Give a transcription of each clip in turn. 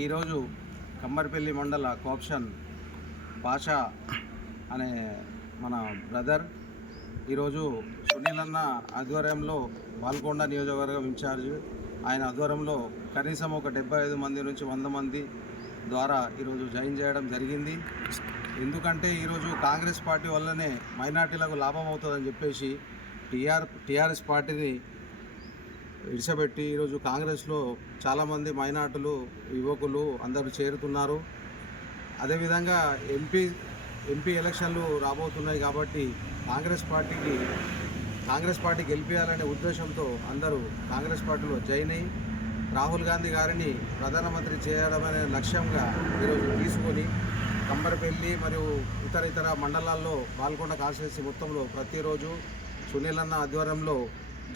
ఈరోజు కమ్మరిపల్లి మండల కోప్షన్ పాషా అనే మన బ్రదర్ ఈరోజు సునీల్ అన్న ఆధ్వర్యంలో బాల్కొండ నియోజకవర్గం ఇన్ఛార్జ్. ఆయన ఆధ్వర్యంలో కనీసం ఒక డెబ్బై ఐదు మంది నుంచి వంద మంది ద్వారా ఈరోజు జాయిన్ చేయడం జరిగింది. ఎందుకంటే ఈరోజు కాంగ్రెస్ పార్టీ వల్లనే మైనార్టీలకు లాభం అవుతుందని చెప్పేసి టీఆర్ టీఆర్ఎస్ పార్టీని విడిచిపెట్టి ఈరోజు కాంగ్రెస్లో చాలామంది మైనార్టీలు యువకులు అందరూ చేరుతున్నారు. అదేవిధంగా ఎంపీ ఎంపీ ఎలక్షన్లు రాబోతున్నాయి కాబట్టి కాంగ్రెస్ పార్టీకి కాంగ్రెస్ పార్టీ గెలిపించాలనే ఉద్దేశంతో అందరూ కాంగ్రెస్ పార్టీలో జాయిన్ అయ్యి రాహుల్ గాంధీ గారిని ప్రధానమంత్రి చేయడమనే లక్ష్యంగా ఈరోజు తీసుకొని కంబరపల్లి మరియు ఇతర ఇతర మండలాల్లో పాల్గొండ కాన్స్టిట్యూన్సీ మొత్తంలో ప్రతిరోజు సునీల్ అన్న ఆధ్వర్యంలో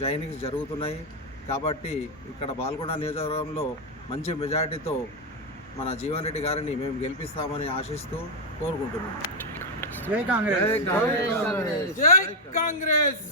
జాయినింగ్స్ జరుగుతున్నాయి. కాబట్టి ఇక్కడ బాల్కొండ నియోజకవర్గంలో మంచి మెజారిటీతో మన జీవన్ రెడ్డి గారిని మేము గెలిపిస్తామని ఆశిస్తూ కోరుకుంటున్నాం. జై కాంగ్రెస్. జై కాంగ్రెస్.